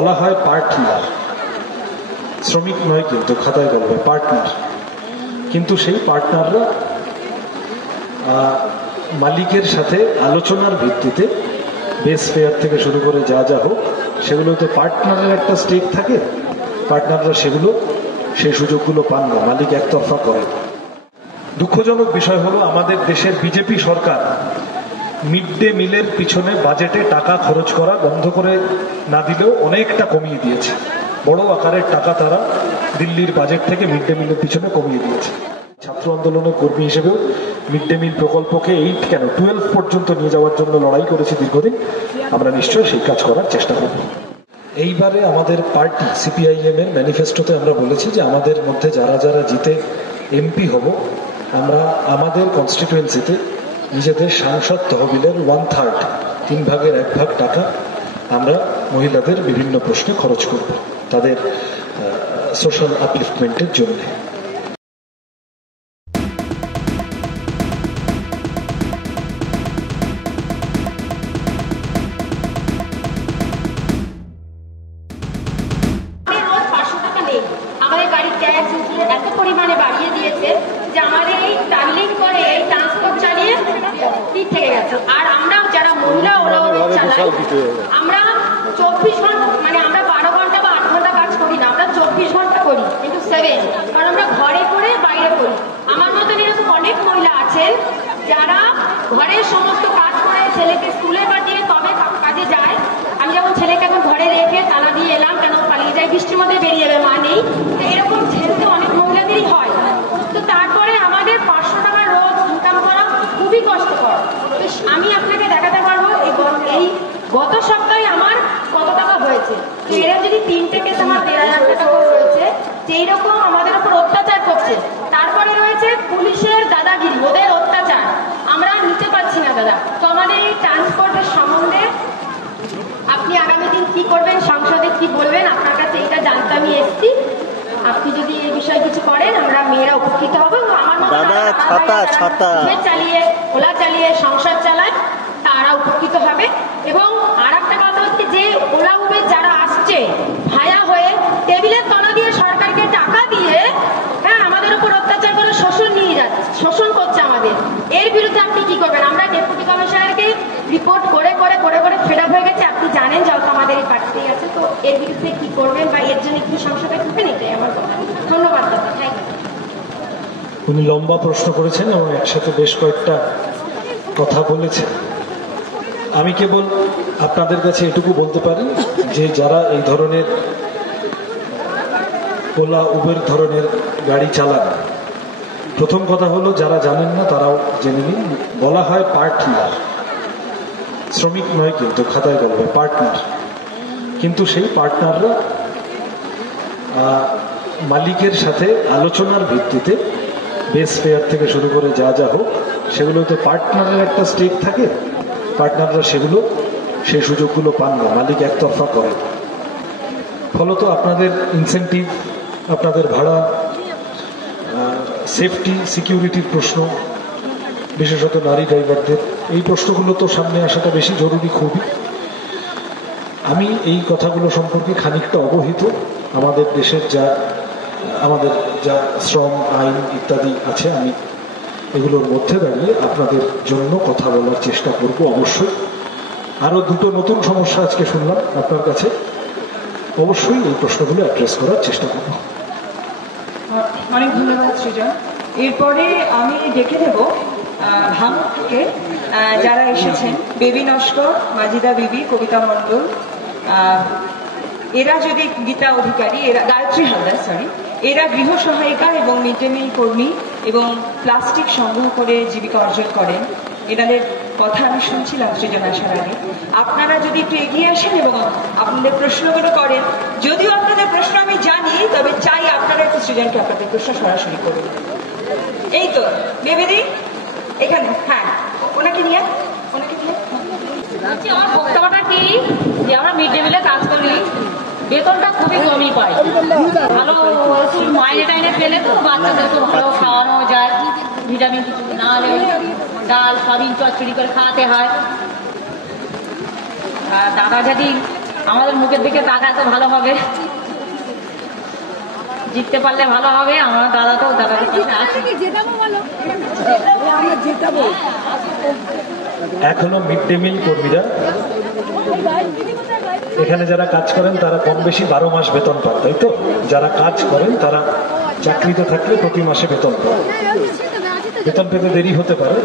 বলা হয় পার্টনার, শ্রমিক নয় কিন্তু খাতায় বলবে পার্টনার, কিন্তু সেই পার্টনাররা মালিকের সাথে আলোচনার ভিত্তিতে বেস ফেয়ার থেকে শুরু করে যা যা হোক সেগুলোতে পার্টনারের একটা স্টেক থাকে, পার্টনাররা সেই সুযোগগুলো পান না, মালিক একতরফা করে। দুঃখজনক বিষয় হলো আমাদের দেশের বিজেপি সরকার মিড ডে মিলের পিছনে বাজেটে টাকা খরচ করা বন্ধ করে না দিলেও অনেকটা কমিয়ে দিয়েছে। বড় আকারের টাকা তারা দিল্লির বাজেট থেকে মিড ডে মিলের পিছনে কমিয়ে দিয়েছে। ছাত্র আন্দোলনের কর্মী হিসেবেও মিড ডে মিল প্রকল্পকে 12 পর্যন্ত নিয়ে যাওয়ার জন্য লড়াই করেছি দীর্ঘদিন। আমরা নিশ্চয়ই সেই কাজ করার চেষ্টা করব। এইবারে আমাদের পার্টি সিপিআইএম এর ম্যানিফেস্টোতে আমরা বলেছি যে আমাদের মধ্যে যারা যারা জিতে এমপি হব, আমরা আমাদের কনস্টিটুয়েন্সিতে নিজেদের সাংসদ তহবিলের 1/3, 3 ভাগের 1 ভাগ টাকা আমরা মহিলাদের বিভিন্ন প্রশ্নে খরচ করব, তাদের সোশ্যাল আপলিফটমেন্টের জন্য। আমাদের গাড়ির ট্যাক্স এত পরিমাণে বাড়িয়ে দিয়েছে যে আমাদের এই ট্রাভেলিং করে এই ট্রান্সপোর্ট চালিয়ে পিঠ থেকে গেছে। আর আমরা যারা মহিলা ওলা চালাই, আমরা 24 ঘন্টা, মানে আমরা 12 ঘন্টা বা 8 ঘন্টা কাজ করি না, আমরা 24 ঘন্টা করি, কিন্তু 7, কারণ আমরা ঘরে করে বাইরে করি। আমার মতন এরকম অনেক মহিলা আছেন যারা ঘরের সমস্ত কাজ করে ছেলেকে স্কুলে পাঠিয়ে তবে কাজে যায়। আমি যখন ছেলেকে এখন ঘরে রেখে তালা দিয়ে এলাম, কেন পালিয়ে যাই, বৃষ্টির মধ্যে বেরিয়ে যাবে, মা নেই, তো এরকম ছেলেতে অনেক মহিলাদেরই হয়। তো তারপরে আমাদের 500 টাকা রোজ ইনকাম করা খুবই কষ্টকর। তো আমি আপনাকে দেখাতে পারবো এই গত সপ্তাহে আমার কত টাকা হয়েছে। তো এরা যদি 3টে কেস আমার 13,000 টাকা রয়েছে, যেই রকম আমাদের উপর অত্যাচার করছে। তারপরে রয়েছে পুলিশের দাদাগিরি, ওদের অত্যাচার আমরা নিতে পারছি না দাদা। তো আমাদের এই ট্রান্সপোর্টের সম্বন্ধে আপনি আগামী দিন কি করবেন, সংসদে কি বলবেন, আপনার কাছে এটা জানতে আমি এসেছি। আপনি যদি এই বিষয়ে কিছু করেন, আমরা মেয়েরা উপকৃত হবো। আমার মতো চালিয়ে ওলা চালিয়ে সংসার চালায় তারা উপকৃত হবে। এবং আর একটা কথা হচ্ছে যে ওলা উবের যারা আসছে ভায়া হয়ে টেবিলের তলা দিয়ে সরকারকে টাকা দিয়ে, হ্যাঁ, আমাদের উপর অত্যাচার করে শোষণ নিয়ে যাচ্ছে, শোষণ করছে আমাদের। এর বিরুদ্ধে আপনি কি করবেন? আমরা ডেপুটি কমিশনারকে রিপোর্ট করে করে করে করে ফেড আপ হয়ে গেছে, আপনি জানেন, যত আমাদের এই পার্টিতেই আছে। তো এর বিরুদ্ধে কি করবেন বা এর জন্য কি সংসদে তুলবেন, এটাই আমার কথা। ধন্যবাদ দাদা, থ্যাংক ইউ। উনি লম্বা প্রশ্ন করেছেন এবং একসাথে বেশ কয়েকটা কথা বলেছেন। আমি কেবল আপনাদের কাছে এটুকু বলতে পারি যে যারা এই ধরনের ওলা উবের ধরনের গাড়ি চালান, প্রথম কথা হলো যারা জানেন না তারাও জেনে নিন, বলা হয় পার্টনার, শ্রমিক নয় কিন্তু খাতায় বলবে পার্টনার, কিন্তু সেই পার্টনাররা মালিকের সাথে আলোচনার ভিত্তিতে বেস ফেয়ার থেকে শুরু করে যা যা হোক সেগুলোতে পার্টনারের একটা স্টেক থাকে, পার্টনাররা সেই সুযোগগুলো পান না, মালিক একতরফা করে। ফলত আপনাদের ইনসেন্টিভ, আপনাদের ভাড়া, সেফটি সিকিউরিটির প্রশ্ন, বিশেষত নারী ড্রাইভারদের, এই প্রশ্নগুলো তো সামনে আসাটা বেশি জরুরি খুবই। আমি এই কথাগুলো সম্পর্কে খানিকটা অবহিত। আমাদের দেশের আমাদের যা শ্রম আইন ইত্যাদি আছে, আমি এগুলোর মধ্যে দাঁড়িয়ে আপনাদের জন্য কথা বলার চেষ্টা করব অবশ্যই। আরো 2টো নতুন সমস্যা আজকে শুনলাম আপনার কাছে, অবশ্যই এই প্রশ্নগুলো অ্যাড্রেস করার চেষ্টা করব। অনেক ধন্যবাদ সৃজন। এরপরে আমি ডেকে দেব ভাঙড় থেকে যারা এসেছেন, বেবি নস্কর, মাজিদা বিবি, কবিতা মণ্ডল, এরা যদি গীতা অধিকারী, এরা গায়ত্রী হালদার, এরা গৃহ সহায়িকা এবং মিড ডে মিল কর্মী এবং প্লাস্টিক সংগ্রহ করে জীবিকা অর্জন করেন। এনাদের কথা আমি শুনছিলাম সৃজন আসার আগে। আপনারা যদি একটু এগিয়ে আসেন এবং আপনাদের প্রশ্নগুলো করেন, যদিও আপনাদের প্রশ্ন আমি জানি, তবে চাই আপনারা একটু সৃজনকে আপনাদের প্রশ্ন সরাসরি করুন। এই তো বেবিদি এখানে, হ্যাঁ, ওনাকে নিয়ে আমার বক্তব্যটা কি, যে আমরা মিড ডে মিলে কাজ করি, বেতনটা খুবই কমই পাই। ভালো মাইনে টাইনে পেলে তো বাচ্চাদেরকে ভালো খাওয়ানো যায়, ভিটামিন কিছু না হলে ডাল সয়াবিন চচ্চড়ি করে খাওয়াতে হয়। দাদা যদি আমাদের মুখের দিকে তাকায় তো ভালো হবে, জিততে পারলে ভালো হবে। আমার দাদা তো দাদাদের কাছে আছে। এখনো মিড ডে মিল কর্মীরা এখানে যারা কাজ করেন তারা কম বেশি 12 মাস বেতন পান, তাই তো? যারা কাজ করেন তারা চাকরিতে থাকলে প্রতি মাসে বেতন পান। বেতন পেতে দেরি হতে পারে।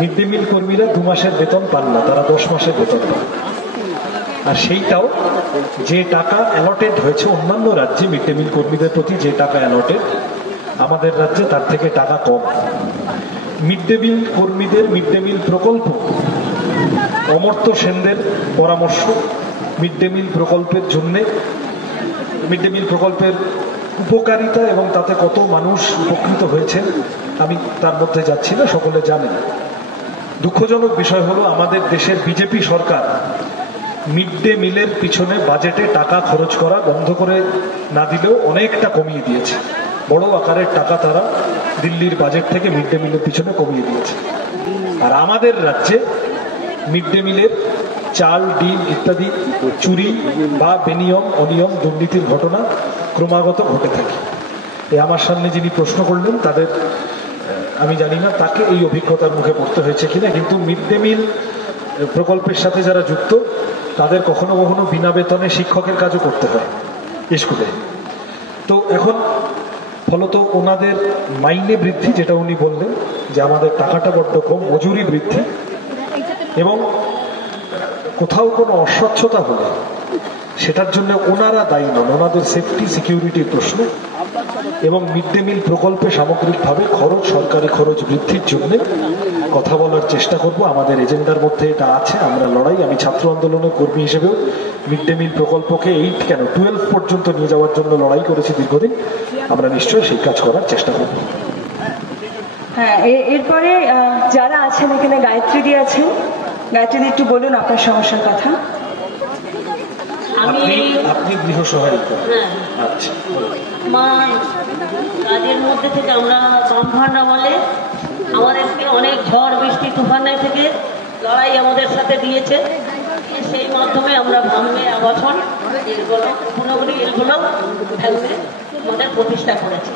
মিড ডে মিল কর্মীরা 2 মাসের বেতন পান না, তারা 10 মাসের বেতন পান। আর সেইটাও যে টাকা অ্যালটেড হয়েছে অন্যান্য রাজ্যে মিড ডে মিল কর্মীদের প্রতি যে টাকা অ্যালটেড, আমাদের রাজ্যে তার থেকে টাকা কম। মিড ডে মিল কর্মীদের মিড ডে মিল প্রকল্প, অমর্ত্য সেনদের পরামর্শ, মিড ডে মিল প্রকল্পের জন্যে, মিড ডে মিল প্রকল্পের উপকারিতা এবং তাতে কত মানুষ উপকৃত হয়েছেন আমি তার মধ্যে যাচ্ছি না, সকলে জানেন। দুঃখজনক বিষয় হলো আমাদের দেশের বিজেপি সরকার মিড ডে মিলের পিছনে বাজেটে টাকা খরচ করা বন্ধ করে না দিলেও অনেকটা কমিয়ে দিয়েছে। বড় আকারের টাকা তারা দিল্লির বাজেট থেকে মিড ডে মিলের পিছনে কমিয়ে দিয়েছে। আর আমাদের রাজ্যে মিড ডে মিলের চাল, ডিম ইত্যাদি চুরি বা বেনিয়ম অনিয়ম দুর্নীতির ঘটনা ক্রমাগত ঘটে থাকে। আমার সামনে যিনি প্রশ্ন করলেন তাদের আমি জানি না তাকে এই অভিজ্ঞতার মুখে পড়তে হয়েছে কিনা, কিন্তু মিড ডে মিল প্রকল্পের সাথে যারা যুক্ত তাদের কখনো কখনো বিনা বেতনে শিক্ষকের কাজও করতে হয় স্কুলে। তো এখন ফলত ওনাদের মাইনে বৃদ্ধি, যেটা উনি বললেন যে আমাদের টাকাটা বড্ড কম, মজুরি বৃদ্ধি এবং কোথাও কোনো অস্বচ্ছতা হলে সেটার জন্য ওনারা দায়ী নন, ওনাদের সেফটি সিকিউরিটির প্রশ্ন এবং মিড ডে মিল প্রকল্পে সামগ্রিকভাবে খরচ, সরকারি খরচ বৃদ্ধির জন্য কথা বলার চেষ্টা করব। আমাদের এজেন্ডার মধ্যে এটা আছে, আমরা লড়াই। আমি ছাত্র আন্দোলনের কর্মী হিসেবেও মিড ডে মিল প্রকল্পকে 12 পর্যন্ত নিয়ে যাওয়ার জন্য লড়াই করেছি দীর্ঘদিন। আমরা নিশ্চয়ই সেই কাজ করার চেষ্টা করব। হ্যাঁ, এরপরে যারা আছেন এখানে, গায়ত্রী দি আছেন। গায়ত্রী দি, একটু বলুন আপনার সমস্যার কথা। আপনি গৃহ সহায়িকা। আচ্ছা, মা কাজের মধ্যে থেকে আমরা বামভান্ডা বলে আমাদেরকে অনেক ঝড় বৃষ্টি তুফানের থেকে লড়াই আমাদের সাথে দিয়েছে। সেই মাধ্যমে আমরা ভাঙবে আবাসন এগুলো পুনগুলি এগুলো আমাদের প্রতিষ্ঠা করেছি।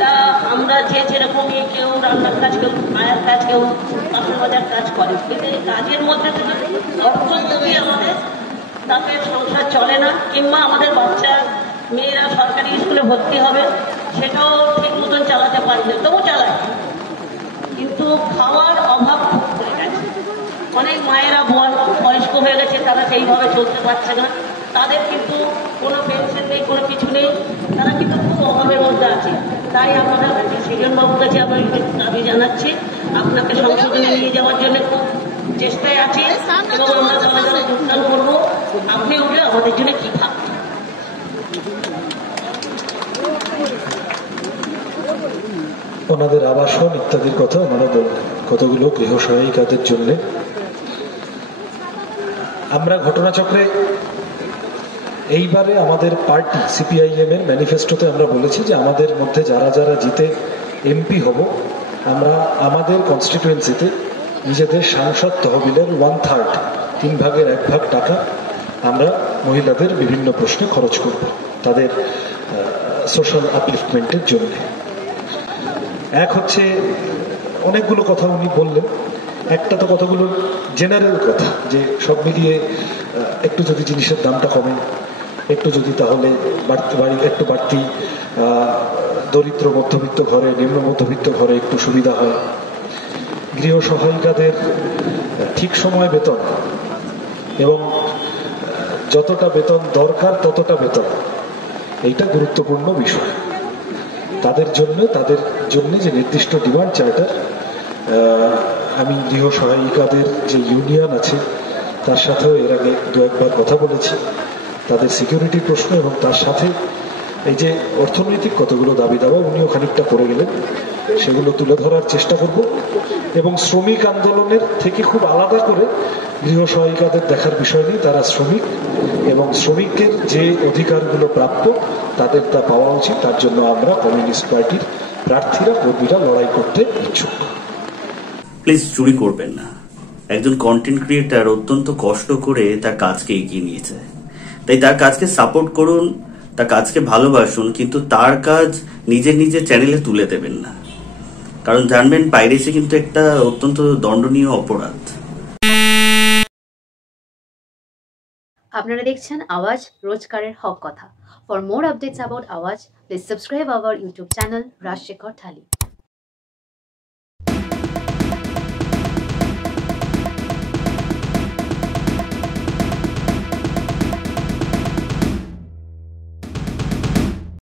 তা আমরা যে যেরকমই কেউ রান্নার কাজ, কেউ মায়ের কাজ, কেউ বাসন বাজার কাজ করে, কিন্তু এই কাজের মধ্যে থেকে অর্থনীতি আমাদের তাতে সংসার চলে না, কিংবা আমাদের বাচ্চা মেয়েরা সরকারি স্কুলে ভর্তি হবে সেটাও ঠিক মতন চালাতে পারবে, তবু চালায়, কিন্তু খাওয়ার অভাব খুব হয়ে গেছে। অনেক মায়েরা বয়স্ক হয়ে গেছে, তারা সেইভাবে চলতে পারছে না, তাদের কিন্তু কোনো পেনশন নেই, কোনো কিছু নেই, তারা কিন্তু খুব অভাবের মধ্যে আছে। তাই আপনাদের কাছে সৃজনবাবুর কাছে আমরা দাবি জানাচ্ছি, আপনাকে সংশোধনে নিয়ে যাওয়ার জন্য খুব চেষ্টায় আছি এবং আমরা দলে দলে যোগদান করবো। আপনি উঠলে আমাদের জন্য কি ভাববেন? ওনাদের আবাসন ইত্যাদির কথা ওনারা বললেন, কতগুলো গৃহ সহায়িকাদের জন্য। আমরা ঘটনাচক্রে এইবারে আমাদের পার্টি সিপিআইএম এর ম্যানিফেস্টোতে আমরা বলেছি যে আমাদের মধ্যে যারা যারা জিতে এমপি হব, আমরা আমাদের কনস্টিটুয়েন্সিতে নিজেদের সাংসদ তহবিলের 1/3, 3 ভাগের 1 ভাগ টাকা আমরা মহিলাদের বিভিন্ন প্রশ্নে খরচ করব, তাদের সোশ্যাল আপলিফটমেন্টের জন্য। এক হচ্ছে অনেকগুলো কথা উনি বললেন, একটা তো কতগুলো জেনারেল কথা, যে সব মিলিয়ে একটু যদি জিনিসের দামটা কমে, একটু যদি তাহলে একটু বাড়তি দরিদ্র মধ্যবিত্ত ঘরে, নিম্ন মধ্যবিত্ত ঘরে একটু সুবিধা হয়। গৃহ সহায়িকাদের ঠিক সময় বেতন এবং যতটা বেতন দরকার ততটা বেতন, এইটা গুরুত্বপূর্ণ বিষয়। তাদের জন্য যে নির্দিষ্ট ডিমান্ড চার্টার, আমি গৃহ সহায়িকাদের যে ইউনিয়ন আছে তার সাথেও এর আগে 2-1 কথা বলেছি। তাদের সিকিউরিটির প্রশ্ন এবং তার সাথে এই যে অর্থনৈতিক কতগুলো দাবি দাবা উনিও খানিকটা করে গেলেন, সেগুলো তুলে ধরার চেষ্টা করব। এবং শ্রমিক আন্দোলনের থেকে খুব আলাদা করে গৃহ সহায়িকাদের দেখার বিষয় নেই, তারা শ্রমিক এবং শ্রমিকের যে অধিকারগুলো প্রাপ্য তাদের তা পাওয়া উচিত। তার জন্য আমরা কমিউনিস্ট পার্টির প্রার্থীরা, কর্মীরা লড়াই করতে ইচ্ছুক। প্লিজ চুরি করবেন না, একজন কন্টেন্ট ক্রিয়েটার অত্যন্ত কষ্ট করে তার কাজকে এগিয়ে নিয়েছে। তাই তার কাজকে সাপোর্ট করুন, তার কাজকে ভালোবাসুন, কিন্তু তার কাজ নিজের চ্যানেলে তুলে দেবেন না, কারণ জানবেন পাইরেসি কিন্তু একটা অত্যন্ত দণ্ডনীয় অপরাধ। আপনারা দেখছেন আওয়াজ, রোজকারের হক কথা। For more updates about Awaaz, please subscribe our YouTube channel Rajshekhar thali.